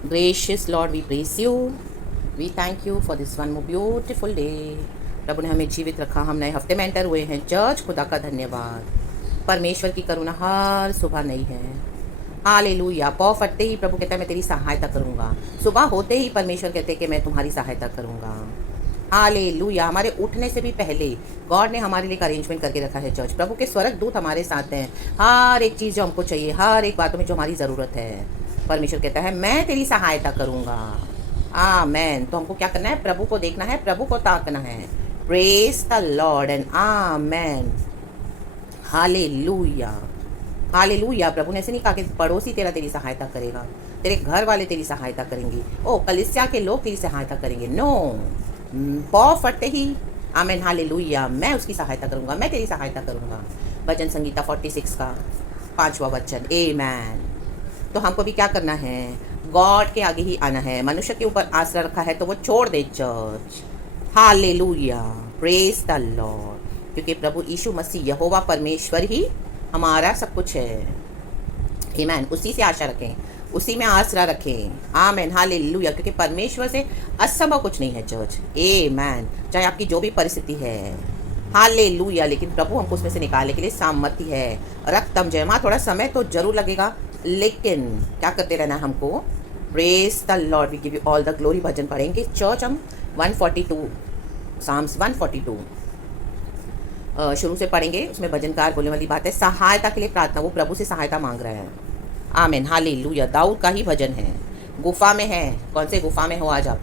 Gracious Lord, we praise you. We thank you for this one more beautiful day. प्रभु ने हमें जीवित रखा, हम नए हफ्ते में एंटर हुए हैं। चर्च, खुदा का धन्यवाद। परमेश्वर की करुणा हर सुबह नई है। हालेलुया। पौ फटते ही प्रभु कहता है मैं तेरी सहायता करूँगा। सुबह होते ही परमेश्वर कहते हैं कि मैं तुम्हारी सहायता करूँगा। हालेलुया। हमारे उठने से भी पहले गॉड ने हमारे लिए एक अरेंजमेंट करके रखा है। चर्च, प्रभु के स्वर्ग दूत हमारे साथ हैं। हर एक चीज़ जो हमको चाहिए, हर एक बातों में जो हमारी ज़रूरत है, परमेश्वर कहता है मैं तेरी सहायता करूँगा। आमेन। तो हमको क्या करना है? प्रभु को देखना है, प्रभु को ताकना है। Praise the Lord and amen. Hallelujah. Hallelujah. प्रभु ने ऐसे नहीं कहा कि पड़ोसी तेरी सहायता करेगा, तेरे घर वाले तेरी सहायता करेंगे, ओ कलीसिया के लोग तेरी सहायता करेंगे। नो, पौ फटते ही आमेन हालेलुया, मैं उसकी सहायता करूँगा, मैं तेरी सहायता करूँगा। भजन संगीता 46 का 5वां वचन। आमेन। तो हमको भी क्या करना है? गॉड के आगे ही आना है। मनुष्य के ऊपर आसरा रखा है तो वो छोड़ दे। Church, hallelujah, praise the Lord. क्योंकि प्रभु यीशु मसीह यहोवा परमेश्वर ही हमारा सब कुछ है। आमेन। उसी से आशा रखें, उसी में आसरा रखें। Amen hallelujah. क्योंकि परमेश्वर से असंभव कुछ नहीं है। चर्च, आमेन। चाहे आपकी जो भी परिस्थिति है, हालेलुया, लेकिन प्रभु हमको उसमें से निकालने के लिए सामर्थ्य है। रक्तम जय माँ, थोड़ा समय तो जरूर लगेगा, लेकिन क्या करते रहना है हमको? Praise the Lord, we give you all the glory. भजन पढ़ेंगे चर्च हम 142, साम्स 142 शुरू से पढ़ेंगे। उसमें भजनकार बोलने वाली बात है सहायता के लिए प्रार्थना। वो प्रभु से सहायता मांग रहा है। आमीन हालेलुया। दाऊद का ही भजन है। गुफा में है। कौन से गुफा में हो आज आप?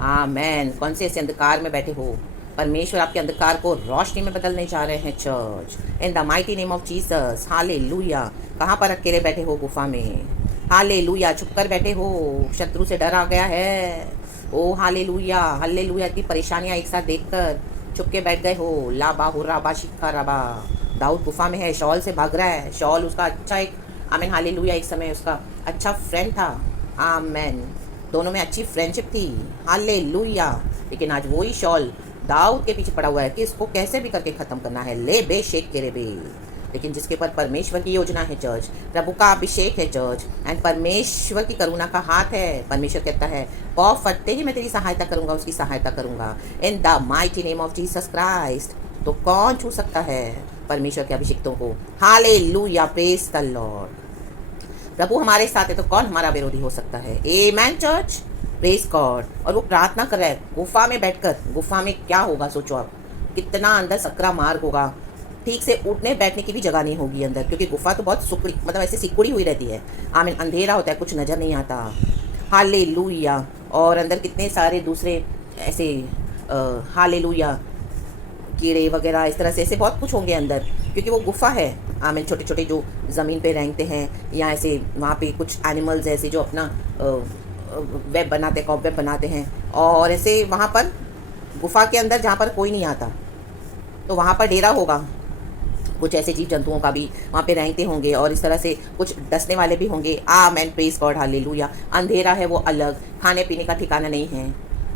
आमीन। कौन से ऐसे अंधकार में बैठे हो? परमेश्वर आपके अंधकार को रोशनी में बदलने जा रहे हैं। Church, in the mighty name of Jesus. Hallelujah. कहाँ पर अकेले बैठे हो? गुफा में। हालेलुया। छुप कर बैठे हो, शत्रु से डर आ गया है। ओ हालेलुया, हालेलुया। इतनी परेशानियां एक साथ देखकर छुप के बैठ गए हो। लाबा हो राबा शिखा राबा। दाऊद गुफा में है, शॉल से भाग रहा है। शॉल उसका अच्छा एक आमीन हालेलुया एक समय उसका अच्छा फ्रेंड था। आमेन। दोनों में अच्छी फ्रेंडशिप थी। हालेलुया। लेकिन आज वही शॉल दाऊद के पीछे पड़ा हुआ है कि इसको कैसे भी करके ख़त्म करना है। ले बे शेख के रे बे। लेकिन जिसके ऊपर परमेश्वर की योजना है चर्च, प्रभु का अभिषेक है चर्च, एंड परमेश्वर की करुणा का हाथ है। परमेश्वर कहता है पौ फटते ही मैं तेरी सहायता करूंगा, उसकी सहायता करूंगा in the mighty name of Jesus Christ. तो कौन छू सकता है परमेश्वर के अभिषिक्तों को? Hallelujah, praise the Lord. प्रभु हमारे साथ है तो कौन हमारा विरोधी हो सकता है? आमेन चर्च, प्रेज गॉड। और वो प्रार्थना कर रहा है गुफा में बैठकर। गुफा में क्या होगा सोचो आप, कितना अंदर सकरा मार्ग होगा। ठीक से उठने बैठने की भी जगह नहीं होगी अंदर, क्योंकि गुफा तो बहुत सुकड़ी मतलब ऐसे सिकुड़ी हुई रहती है। आमीन। अंधेरा होता है, कुछ नज़र नहीं आता। हालेलुया। और अंदर कितने सारे दूसरे ऐसे हालेलुया कीड़े वगैरह इस तरह से ऐसे बहुत कुछ होंगे अंदर, क्योंकि वो गुफा है। आमीन। छोटे छोटे जो ज़मीन पे रेंगते हैं, या ऐसे वहाँ पे कुछ एनिमल्स ऐसे जो अपना वेब बनाते हैं, कॉब वेब बनाते हैं। और ऐसे वहाँ पर गुफा के अंदर जहाँ पर कोई नहीं आता, तो वहाँ पर डेरा होगा। कुछ ऐसे जीव जंतुओं का भी वहाँ पे रेंगते होंगे, और इस तरह से कुछ डसने वाले भी होंगे। आमेन, प्रेज गॉड, हालेलुया। अंधेरा है वो अलग, खाने पीने का ठिकाना नहीं है।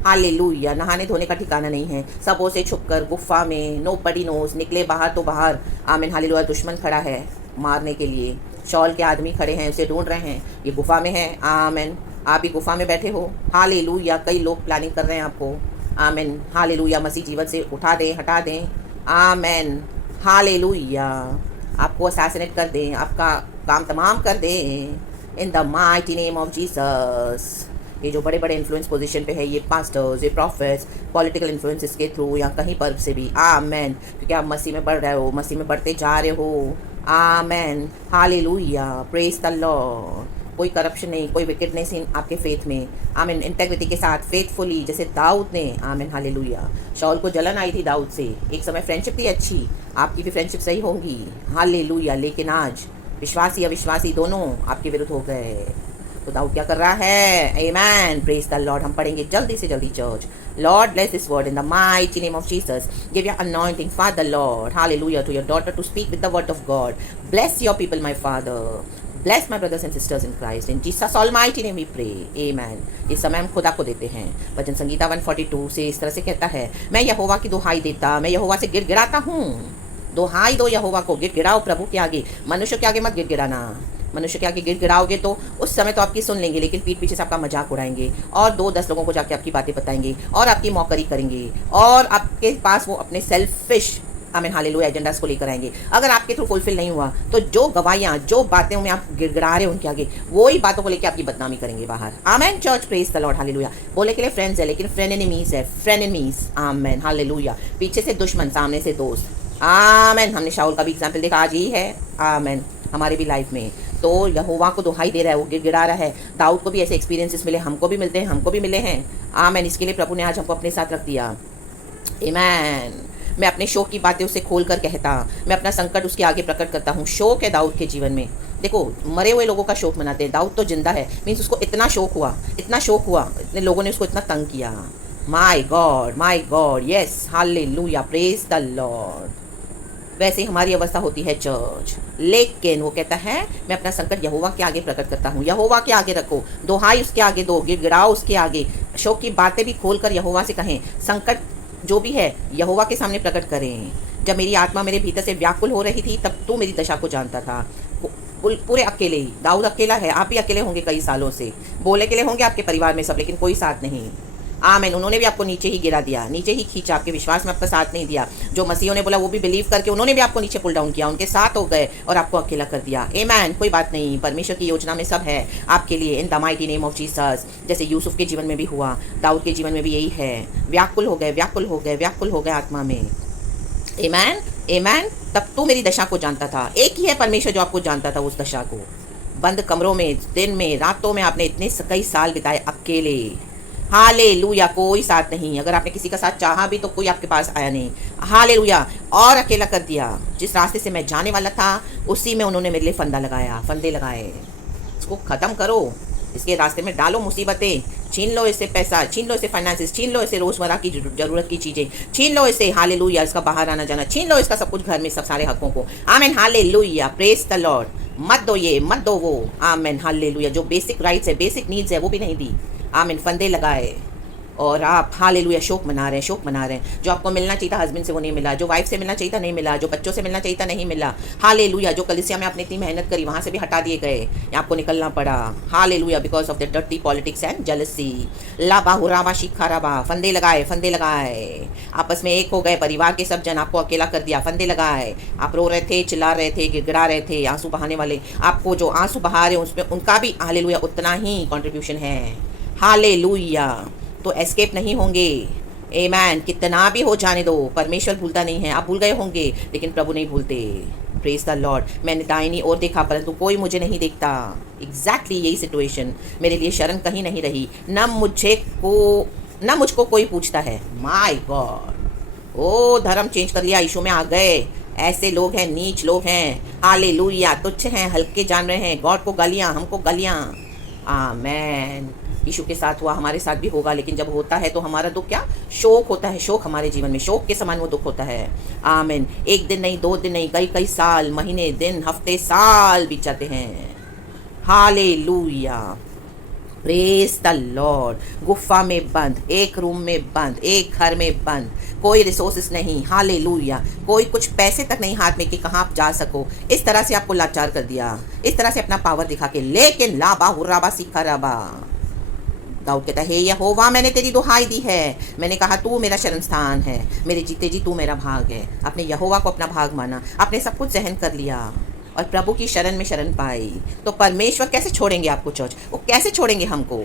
हालेलुया। नहाने धोने का ठिकाना नहीं है। सबों से छुपकर गुफा में, नो बडी नोज। निकले बाहर तो बाहर। आमीन हालेलुया। दुश्मन खड़ा है मारने के लिए, शॉल के आदमी खड़े हैं, उसे ढूंढ रहे हैं। ये गुफा में है। आमीन। आप भी गुफा में बैठे हो। हालेलुया। कई लोग प्लानिंग कर रहे हैं आपको। आमीन हालेलुया। मसीह जीवन से उठा दें, हटा दें। आमीन हालेलुया। आपको असैसिनेट कर दें, आपका काम तमाम कर दें इन the mighty name of Jesus. ये जो बड़े बड़े इन्फ्लुएंस पोजीशन पे है, ये पास्टर्स, ये प्रॉफिट्स, पॉलिटिकल इन्फ्लुएंसेस के थ्रू या कहीं पर से भी। आमेन। क्योंकि आप मसीह में बढ़ रहे हो, मसीह में बढ़ते जा रहे हो। Amen hallelujah, praise the Lord. कोई करप्शन नहीं, कोई विकेटनेस इन आपके फेथ में। आमीन। इंटेग्रिटी के साथ, फेथफुली, जैसे दाऊद ने। आमीन हालेलुया। शॉल को जलन आई थी दाऊद से, एक समय फ्रेंडशिप थी अच्छी, आपकी भी फ्रेंडशिप सही होंगी। हालेलुया। लेकिन आज विश्वासी अविश्वासी दोनों आपके विरुद्ध हो गए। तो दाऊद क्या कर रहा है? Amen, praise the lord. हम पढ़ेंगे जल्दी से जल्दी church. Lord bless this word in the mighty name of Jesus. Give your anointing father lord hallelujah to your daughter to speak with the word of God. Bless your people my father. Bless my brothers and sisters in Christ. In Jesus Almighty name we pray. Amen. इस समय हम खुदा को देते हैं। भजन संगीता 142 से इस तरह से कहता है, मैं यहोवा की दुहाई देता, मैं यहोवा से गिड़गिड़ाता हूँ। दुहाई दो यहोवा को, गिड़गिड़ाओ प्रभु के आगे, मनुष्य के आगे मत गिड़गिड़ाना। मनुष्य के आगे गिड़गिड़ाओगे तो उस समय तो आपकी सुन लेंगे, लेकिन पीठ पीछे से आपका मजाक उड़ाएंगे और 2-10 लोगों को जाके आपकी बातें बताएंगे और आपकी मौकरी करेंगे और आपके पास वो अपने सेल्फिश आमीन हालेलुया एजेंडास को लेकर आएंगे। अगर आपके थ्रू फुलफिल नहीं हुआ तो जो गवाहियाँ, जो बातें में आप गिड़गिड़ा रहे हैं उनके आगे, वही बातों को लेकर आपकी बदनामी करेंगे बाहर। Amen church, praise the Lord hallelujah. बोले के लिए फ्रेंड्स है, लेकिन फ्रेंड एनिमीज है, फ्रेंड एनिमीज। Amen hallelujah. पीछे से दुश्मन, सामने से दोस्त। आमेन। हमने शाऊल का भी एग्जाम्पल देखा, आज ही है। आमेन। हमारे भी लाइफ में तो यहोवा को दुहाई दे रहा है, वो गिड़गिड़ा रहा है। दाऊद को भी ऐसे एक्सपीरियंसेस मिले, हमको भी मिलते हैं, हमको भी मिले हैं। आमेन। इसके लिए प्रभु ने आज हमको अपने साथ रख दिया। आमेन। मैं अपने शोक की बातें उसे खोल कर कहता, मैं अपना संकट उसके आगे प्रकट करता हूँ। शोक है दाऊद के जीवन में। देखो, मरे हुए लोगों का शोक मनाते हैं, दाऊद तो जिंदा है, मीन्स उसको इतना शोक हुआ, इतने लोगों ने उसको इतना तंग किया। My God, yes hallelujah, praise the Lord. वैसे ही हमारी अवस्था होती है चर्च, लेकिन वो कहता है मैं अपना संकट यहोवा के आगे प्रकट करता हूँ। यहोवा के आगे रखो, दोहाई उसके आगे दो, गिड़गिड़ाओ उसके आगे, शोक की बातें भी खोल कर यहोवा से कहें, संकट जो भी है यहोवा के सामने प्रकट करें। जब मेरी आत्मा मेरे भीतर से व्याकुल हो रही थी तब तू मेरी दशा को जानता था। पूरे अकेले ही, दाऊद अकेला है, आप भी अकेले होंगे कई सालों से, बोले अकेले होंगे आपके परिवार में सब, लेकिन कोई साथ नहीं। आमेन। उन्होंने भी आपको नीचे ही गिरा दिया, नीचे ही खींचा, आपके विश्वास में आपका साथ नहीं दिया। जो मसीहों ने बोला वो भी बिलीव करके उन्होंने भी आपको नीचे पुल डाउन किया, उनके साथ हो गए और आपको अकेला कर दिया। आमेन। कोई बात नहीं, परमेश्वर की योजना में सब है आपके लिए, इन the mighty name of Jesus. जैसे यूसुफ के जीवन में भी हुआ, दाऊद के जीवन में भी यही है। व्याकुल हो गए आत्मा में। आमेन, आमेन। तब तू मेरी दशा को जानता था। एक ही है परमेश्वर जो आपको जानता था उस दशा को। बंद कमरों में, दिन में, रातों में आपने इतने कई साल बिताए अकेले। हालेलुया, कोई साथ नहीं। अगर आपने किसी का साथ चाहा भी तो कोई आपके पास आया नहीं। हालेलुया। और अकेला कर दिया। जिस रास्ते से मैं जाने वाला था उसी में उन्होंने मेरे लिए फंदे लगाए। इसको ख़त्म करो, इसके रास्ते में डालो मुसीबतें, छीन लो इससे पैसा, छीन लो इससे फाइनेंसेस, छीन लो इससे रोज़मर्रा की ज़रूरत की चीज़ें, छीन लो इससे हालेलुया इसका बाहर आना जाना, छीन लो इसका सब कुछ घर में, सब सारे हकों को। Amen hallelujah, praise the Lord. मत दो ये, मत दो वो। Amen hallelujah. जो बेसिक राइट्स है, बेसिक नीड्स है, वो भी नहीं दी। आमीन। फंदे लगाए और आप हालेलुया शोक मना रहे हैं। जो आपको मिलना चाहिए था हस्बैंड से वो नहीं मिला, जो वाइफ से मिलना चाहिए था नहीं मिला, जो बच्चों से मिलना चाहिए था नहीं मिला। हालेलुया। जो कलीसिया में आपने इतनी मेहनत करी वहाँ से भी हटा दिए गए, आपको निकलना पड़ा। Hallelujah, because of the dirty politics and jealousy. लाबा हुराबा शिखा राबा। फंदे लगाए, आपस में एक हो गए, परिवार के सब जन, आपको अकेला कर दिया। फंदे लगाए, आप रो रहे थे, चिल्ला रहे थे, गिड़गिड़ा रहे थे, आंसू बहाने वाले, आपको जो आंसू बहा रहे हैं उसमें उनका भी हालेलुया उतना ही कॉन्ट्रीब्यूशन है। हालेलुया। तो एस्केप नहीं होंगे। आमेन। कितना भी हो जाने दो, परमेश्वर भूलता नहीं है। आप भूल गए होंगे लेकिन प्रभु नहीं भूलते। Praise the Lord. मैंने दाहिनी ओर देखा परंतु कोई मुझे नहीं देखता। एग्जैक्टली यही सिचुएशन। मेरे लिए शरण कहीं नहीं रही, न मुझको कोई पूछता है। My God. ओ धर्म चेंज कर लिया, यीशु में आ गए। ऐसे लोग हैं, नीच लोग हैं। हालेलुया। तुच्छ हैं, हल्के जान रहे हैं, गॉड को गालियाँ, हमको गालियाँ। आमेन। यीशु के साथ हुआ, हमारे साथ भी होगा, लेकिन जब होता है तो हमारा दुख क्या? शोक होता है। शोक हमारे जीवन में शोक के समान वो दुख होता है। आमीन। एक दिन नहीं, 2 दिन नहीं, कई साल, महीने, दिन, हफ्ते, साल बीत जाते हैं। Hallelujah, praise the Lord. गुफा में बंद, एक रूम में बंद, एक घर में बंद, कोई रिसोर्सेस नहीं। हालेलुया। कोई कुछ पैसे तक नहीं हाथ में कि कहाँ आप जा सको। इस तरह से आपको लाचार कर दिया, इस तरह से अपना पावर दिखा के। लेकिन लाबा हुर्राबा सीखा राबा। दाऊद कहता है, हे यहोवा, मैंने तेरी दुहाई दी है, मैंने कहा तू मेरा शरण स्थान है, मेरे जीते जी तू मेरा भाग है। अपने यहोवा को अपना भाग माना, आपने सब कुछ सहन कर लिया और प्रभु की शरण में शरण पाई। तो परमेश्वर कैसे छोड़ेंगे आपको चर्च? वो कैसे छोड़ेंगे हमको?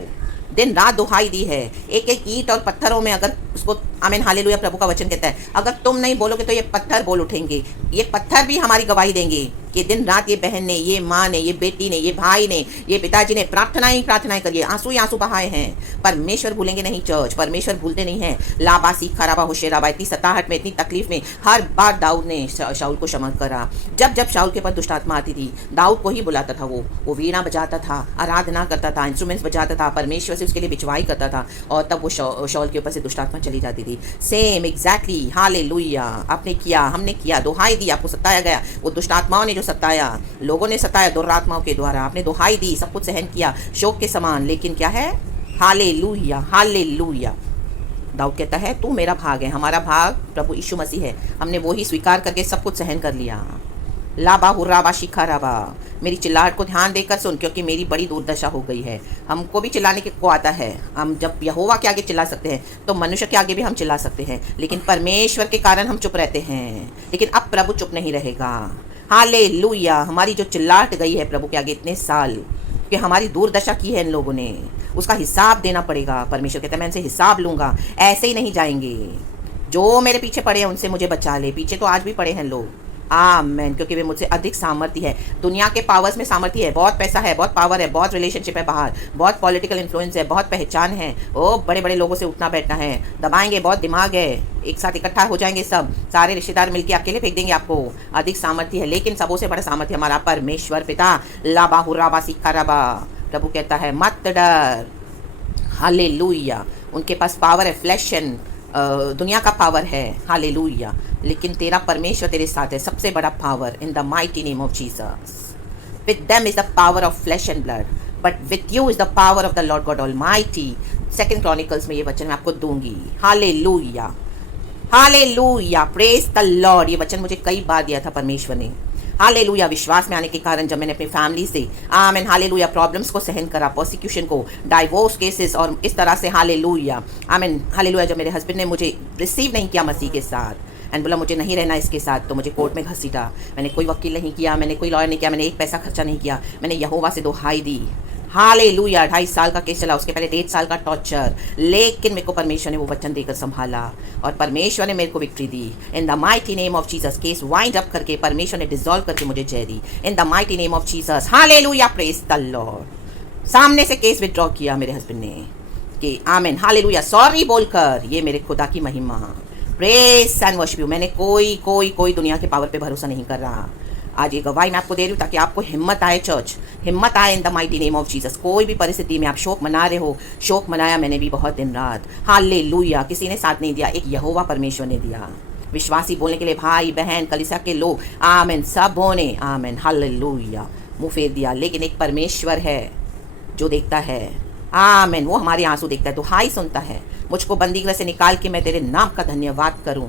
दिन रात दुहाई दी है, एक एक ईंट और पत्थरों में अगर उसको, आमीन हालेलुया, प्रभु का वचन कहता है अगर तुम नहीं बोलोगे तो ये पत्थर बोल उठेंगे। ये पत्थर भी हमारी गवाही देंगे कि दिन रात ये बहन ने, ये माँ ने, ये बेटी ने, ये भाई ने, ये पिताजी ने प्रार्थनाएं करिए, आंसू ही आंसू बहाए हैं। परमेश्वर भूलेंगे नहीं चर्च, परमेश्वर भूलते नहीं हैं। लाबा सीखा राबा होशेराबा। इतनी सताहट में, इतनी तकलीफ में हर बार दाऊद ने शाऊल को क्षमा करा। जब शाऊल के पास दुष्ट आत्मा आती थी, दाऊद को ही बुलाता था। वो वीणा बजाता था, आराधना करता था, इंस्ट्रूमेंट्स बजाता था, परमेश्वर से उसके लिए बिचवाई करता था और तब वो शाऊल के ऊपर से दुष्ट आत्मा चली जाती थी। Same exactly. हालेलुया। आपने किया, हमने किया, दुहाई दी, आपको सताया गया। वो दुष्ट आत्माओं ने जो सताया, लोगों ने सताया दुरात्माओं के द्वारा, आपने दुहाई दी, सब कुछ सहन किया शोक के समान। लेकिन क्या है? Hallelujah, hallelujah. दाऊद कहता है तू मेरा भाग है। हमारा भाग प्रभु यीशु मसीह है। हमने वो ही स्वीकार करके सब कुछ सहन कर लिया। लाबा हुर्राबा शिखाराबा। मेरी चिल्लाहट को ध्यान देकर सुन, क्योंकि मेरी बड़ी दुर्दशा हो गई है। हमको भी चिल्लाने को आता है। हम जब यहोवा के आगे चिल्ला सकते हैं तो मनुष्य के आगे भी हम चिल्ला सकते हैं, लेकिन परमेश्वर के कारण हम चुप रहते हैं। लेकिन अब प्रभु चुप नहीं रहेगा। हालेलुया। हमारी जो चिल्लाहट गई है प्रभु के आगे इतने साल कि हमारी दुर्दशा की है इन लोगों ने, उसका हिसाब देना पड़ेगा। परमेश्वर कहता है मैं इनसे हिसाब लूँगा, ऐसे ही नहीं जाएंगे। जो मेरे पीछे पड़े हैं उनसे मुझे बचा ले। पीछे तो आज भी पड़े हैं लोग, आमेन, क्योंकि वे मुझसे अधिक सामर्थ्य है। दुनिया के पावर्स में सामर्थ्य है, बहुत पैसा है, बहुत पावर है, बहुत रिलेशनशिप है बाहर, बहुत पॉलिटिकल इन्फ्लुएंस है, बहुत पहचान है। ओ बड़े बड़े लोगों से उठना बैठना है, दबाएंगे, बहुत दिमाग है, एक साथ इकट्ठा हो जाएंगे सब, सारे रिश्तेदार मिलकर अकेले फेंक देंगे आपको। अधिक सामर्थ्य है, लेकिन सबों से बड़ा सामर्थ्य हमारा परमेश्वर पिता। लाबा हुर्राबा सिखाराबा। प्रभु कहता है मत डर। हालेलुया। उनके पास पावर है, फ्लैश एंड दुनिया का पावर है। हालेलुया। लेकिन तेरा परमेश्वर तेरे साथ है, सबसे बड़ा power. In the mighty name of Jesus. With them is the power of flash and blood, but with you is the power of the Lord God almighty. 2 chronicles में ये वचन मैं आपको दूंगी। Hallelujah, hallelujah, praise the Lord. ये वचन मुझे कई बार दिया था परमेश्वर ने। हालेलुया। विश्वास में आने के कारण जब मैंने अपनी फैमिली से आमेन हालेलुया प्रॉब्लम्स को सहन करा, प्रोसिक्यूशन को, डाइवोर्स केसेस और इस तरह से हालेलुया आमेन हालेलुया, जब मेरे हस्बैंड ने मुझे रिसीव नहीं किया मसीह के साथ एंड बोला मुझे नहीं रहना इसके साथ, तो मुझे कोर्ट में घसीटा। मैंने कोई वकील नहीं किया, मैंने कोई लॉयर नहीं किया, मैंने एक पैसा खर्चा नहीं किया। मैंने यहोवा से दुहाई दी। हालेलुया। 2.5 साल का केस चला, उसके पहले 1.5 साल का टॉर्चर, लेकिन मेरे को परमेश्वर ने वो वचन देकर संभाला और परमेश्वर ने मेरे को विक्ट्री दी। In the mighty name of Jesus. Case wind up करके परमेश्वर ने डिसॉल्व करके मुझे जय दी। In the mighty name of Jesus. Hallelujah, praise the Lord. सामने से केस विड्रॉ किया मेरे हस्बैंड ने कि आमेन हालेलुया सॉरी बोलकर। ये मेरे खुदा की महिमा। Praise and worship you. मैंने कोई दुनिया के पावर पे भरोसा नहीं कर रहा। आज ये गवाही मैं आपको दे रही हूँ ताकि आपको हिम्मत आए, चर्च हिम्मत आए इन the mighty name of Jesus. कोई भी परिस्थिति में आप शोक मना रहे हो, शोक मनाया मैंने भी बहुत दिन रात। हालेलुया। किसी ने साथ नहीं दिया, एक यहोवा परमेश्वर ने दिया। विश्वासी बोलने के लिए भाई बहन कलीसिया के लोग आमेन सबों ने आमेन हालेलुया मुँह फेर दिया, लेकिन एक परमेश्वर है जो देखता है। आमेन। वो हमारे आंसू देखता है, दुहाई सुनता है। मुझको बंदीगृह से निकाल के मैं तेरे नाम का धन्यवाद करूं।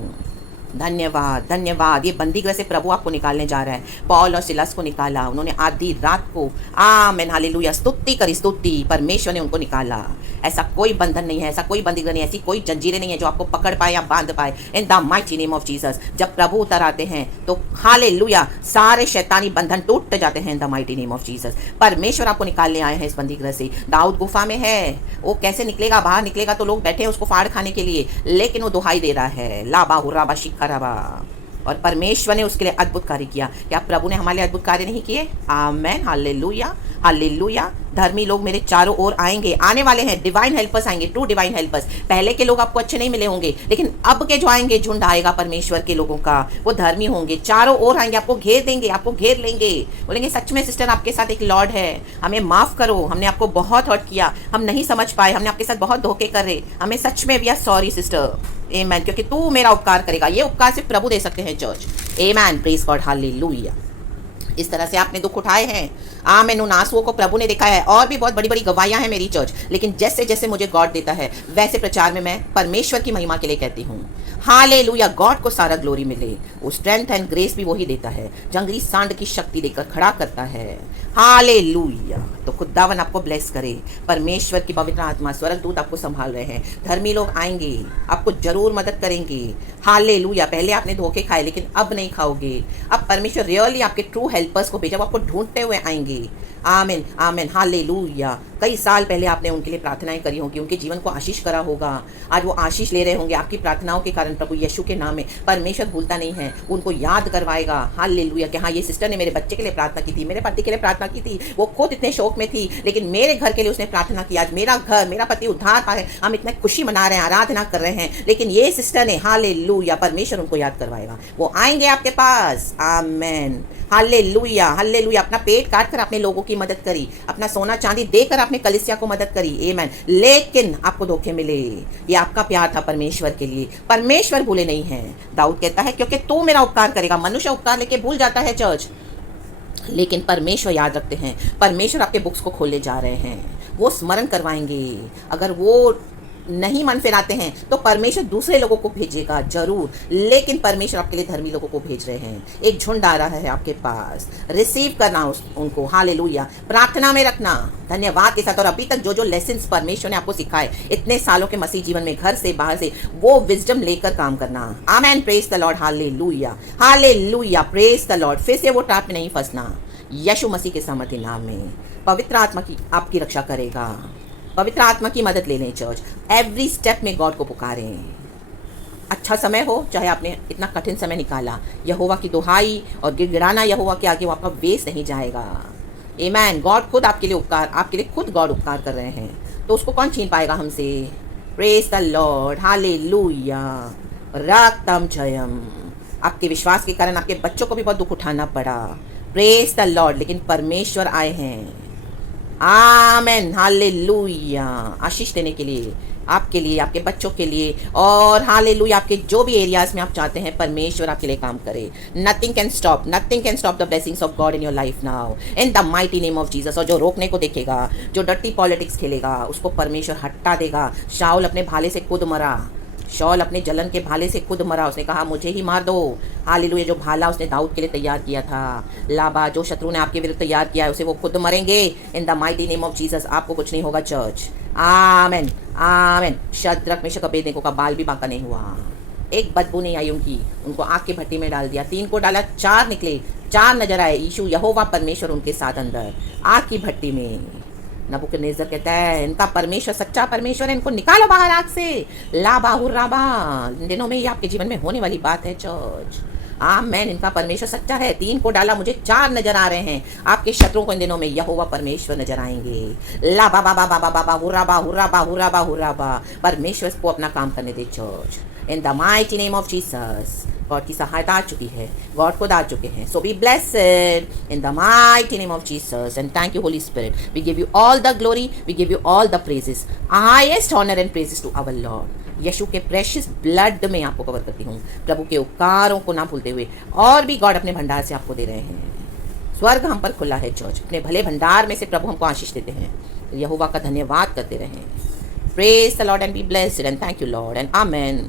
धन्यवाद, धन्यवाद। ये बंदीगृह से प्रभु आपको निकालने जा रहा है। पौल और सिलास को निकाला उन्होंने आधी रात को आमेन हालेलुया स्तुति करी, स्तुति, परमेश्वर ने उनको निकाला। ऐसा कोई बंधन नहीं है, ऐसा कोई बंदीगृह नहीं, ऐसी कोई जंजीरें नहीं है जो आपको पकड़ पाए या बांध पाए। इन the mighty name of Jesus. जब प्रभु उतर आते हैं तो हालेलुया सारे शैतानी बंधन टूट जाते हैं। इन the mighty name of Jesus. परमेश्वर आपको निकालने आए हैं इस बंदीगृह से। दाऊद गुफा में है, वो कैसे निकलेगा, बाहर निकलेगा तो लोग बैठे हैं उसको फाड़ खाने के लिए, लेकिन वो दुहाई दे रहा है लाबा हुर्राबा शिखाराबा। और परमेश्वर ने उसके लिए अद्भुत कार्य किया। क्या प्रभु ने हमारे लिए अद्भुत कार्य नहीं किए? आमेन हालेलुया, हालेलुया। धर्मी लोग मेरे चारों ओर आएंगे, आने वाले हैं, डिवाइन हेल्पर्स आएंगे, ट्रू डिवाइन हेल्पर्स। पहले के लोग आपको अच्छे नहीं मिले होंगे, लेकिन अब के जो आएंगे, झुंड आएगा परमेश्वर के लोगों का, वो धर्मी होंगे, चारों ओर आएंगे, आपको घेर देंगे, आपको घेर लेंगे, बोलेंगे सच में सिस्टर आपके साथ एक लॉर्ड है, हमें माफ करो, हमने आपको बहुत हर्ट किया, हम नहीं समझ पाए, हमने आपके साथ बहुत धोखे कर रहे, हमें सच में वी आर सॉरी सिस्टर। आमेन। क्योंकि तू मेरा उपकार करेगा। ये उपकार सिर्फ प्रभु दे सकते हैं चर्च। आमेन, प्रेज गॉड, हालेलुया। इस तरह से आपने दुख उठाए हैं, आमेन, उन आंसुओं को प्रभु ने देखा है। और भी बहुत बड़ी बड़ी गवाहियां हैं मेरी चर्च, लेकिन जैसे जैसे मुझे गॉड देता है वैसे प्रचार में मैं परमेश्वर की महिमा के लिए कहती हूँ। हालेलुया। गॉड को सारा ग्लोरी मिले। वो स्ट्रेंथ एंड ग्रेस भी वही देता है, जंगली सांड की शक्ति देकर खड़ा करता है। हालेलुया। तो खुदावन आपको ब्लेस करे। परमेश्वर की पवित्र आत्मा, स्वर्ग दूत आपको संभाल रहे हैं। धर्मी लोग आएंगे, आपको जरूर मदद करेंगे। हालेलुया। पहले आपने धोखे खाए, लेकिन अब नहीं खाओगे। अब परमेश्वर रियली आपके ट्रू हेल्पर्स को भेजा, वो आपको ढूंढते हुए आएंगे। आमीन, आमीन, हालेलुया। कई साल पहले आपने उनके लिए प्रार्थनाएं करी होंगी, उनके जीवन को आशीष करा होगा। आज वो आशीष ले रहे होंगे आपकी प्रार्थनाओं के कारण। प्रभु यीशु के नाम में परमेश्वर भूलता नहीं है, उनको याद करवाएगा। हालेलुया कि हाँ, ये सिस्टर ने मेरे बच्चे के लिए प्रार्थना की थी, मेरे पति के लिए प्रार्थना की थी, वो खुद इतने शौक में थी, लेकिन मेरे घर के लिए उसने प्रार्थना की। आज मेरा घर, मेरा पति उद्धार पाए, हम इतने खुशी मना रहे हैं, आराधना कर रहे हैं, लेकिन ये सिस्टर ने, हालेलुया, परमेश्वर उनको याद करवाएगा। वो आएंगे आपके पास। आमेन, हालेलुया, हालेलुया। अपना पेट काट कर आपने लोगों की मदद करी, अपना सोना चांदी देकर आपने कलीसिया को मदद करी। आमेन। लेकिन आपको धोखे मिले। ये आपका प्यार था परमेश्वर के लिए। परमेश्वर भूले नहीं हैं। दाऊद कहता है क्योंकि तू मेरा उपकार करेगा। मनुष्य उपकार लेके भूल जाता है चर्च, लेकिन परमेश्वर याद रखते हैं। परमेश्वर आपके बुक्स को खोलने जा रहे हैं, वो स्मरण करवाएंगे। अगर वो नहीं मन फिराते हैं तो परमेश्वर दूसरे लोगों को भेजेगा जरूर, लेकिन परमेश्वर आपके लिए धर्मी लोगों को भेज रहे हैं। एक झुंड आ रहा है आपके पास, रिसीव करना उनको, हालेलुया। प्रार्थना में रखना, धन्यवाद के साथ। और अभी तक जो जो लेसन्स परमेश्वर ने आपको सिखाए इतने सालों के मसीह जीवन में, घर से बाहर से, वो विजडम लेकर काम करना। Amen, praise the Lord, hallelujah, hallelujah, praise the Lord. फिर से वो ट्रैप में नहीं फंसना, यीशु मसीह के सामर्थ्य नाम में। पवित्र आत्मा की आपकी रक्षा करेगा। पवित्र आत्मा की मदद ले लें चर्च। एवरी स्टेप में गॉड को पुकारें। अच्छा समय हो, चाहे आपने इतना कठिन समय निकाला, यहोवा की दुहाई और गिड़गिड़ाना यहोवा के आगे, वो आपका वेस्ट नहीं जाएगा। आमेन। गॉड खुद आपके लिए उपकार, आपके लिए खुद गॉड उपकार कर रहे हैं, तो उसको कौन छीन पाएगा हमसे। प्रेज द लॉर्ड, हालेलुया, रक्तम जयम। आपके विश्वास के कारण आपके बच्चों को भी बहुत दुख उठाना पड़ा, प्रेज द लॉर्ड, लेकिन परमेश्वर आए हैं। आमेन, हालेलुया। आशीष देने के लिए, आपके लिए, आपके बच्चों के लिए, और हालेलुया, आपके जो भी एरियाज में आप चाहते हैं परमेश्वर आपके लिए काम करे। Nothing can stop the blessings of God in your life now, in the mighty name of Jesus. और जो रोकने को देखेगा, जो डर्टी पॉलिटिक्स खेलेगा, उसको परमेश्वर हटा देगा। शाऊल अपने भाले से खुद मरा, शॉल अपने जलन के भाले से खुद मरा। उसने कहा मुझे ही मार दो। हालेलुया, जो भाला उसने दाऊद के लिए तैयार किया था, लाबा, जो शत्रु ने आपके विरुद्ध तैयार किया है, उसे वो खुद मरेंगे। इन the mighty name of Jesus आपको कुछ नहीं होगा चर्च। आमेन, आमेन। शद्रक, मेशक, अबेदनेगो का बाल भी बांका नहीं हुआ, एक बदबू नहीं आई उनकी। उनको आग की भट्टी में डाल दिया, 3 को डाला, 4 निकले, 4 नजर आए। यीशु यहोवा परमेश्वर उनके साथ अंदर आग की भट्टी में। नबूकदनेस्सर कहता है इनका परमेश्वर सच्चा परमेश्वर है, इनको निकालो बाहर आग से। लाबा हुर्राबा, इन दिनों में ये आपके जीवन में होने वाली बात है चर्च। आमेन। इनका परमेश्वर सच्चा है, 3 को डाला, मुझे 4 नजर आ रहे हैं। आपके शत्रुओं को इन दिनों में यहोवा परमेश्वर नजर आएंगे। लाबा बाबा बाबा बाबा हुर्राबा हुर्राबा हुर्राबा हुर्राबा। परमेश्वर को अपना काम करने दे church. In the mighty name of Jesus. God की सहायता आ चुकी है, गॉड खुद आ चुके हैं। So be blessed in the mighty name of Jesus and thank you Holy Spirit. We give you all the glory, we give you all the praises, highest honour and praises to our Lord. Yeshu के precious blood में आपको cover करती हूँ, प्रभु के उपकारों को ना भूलते हुए। और भी गॉड अपने भंडार से आपको दे रहे हैं। स्वर्ग हम पर खुला है चर्च, अपने भले भंडार में से प्रभु हमको आशीष देते हैं। यहोवा का धन्यवाद करते रहें। Praise the Lord and be blessed and thank you Lord and amen.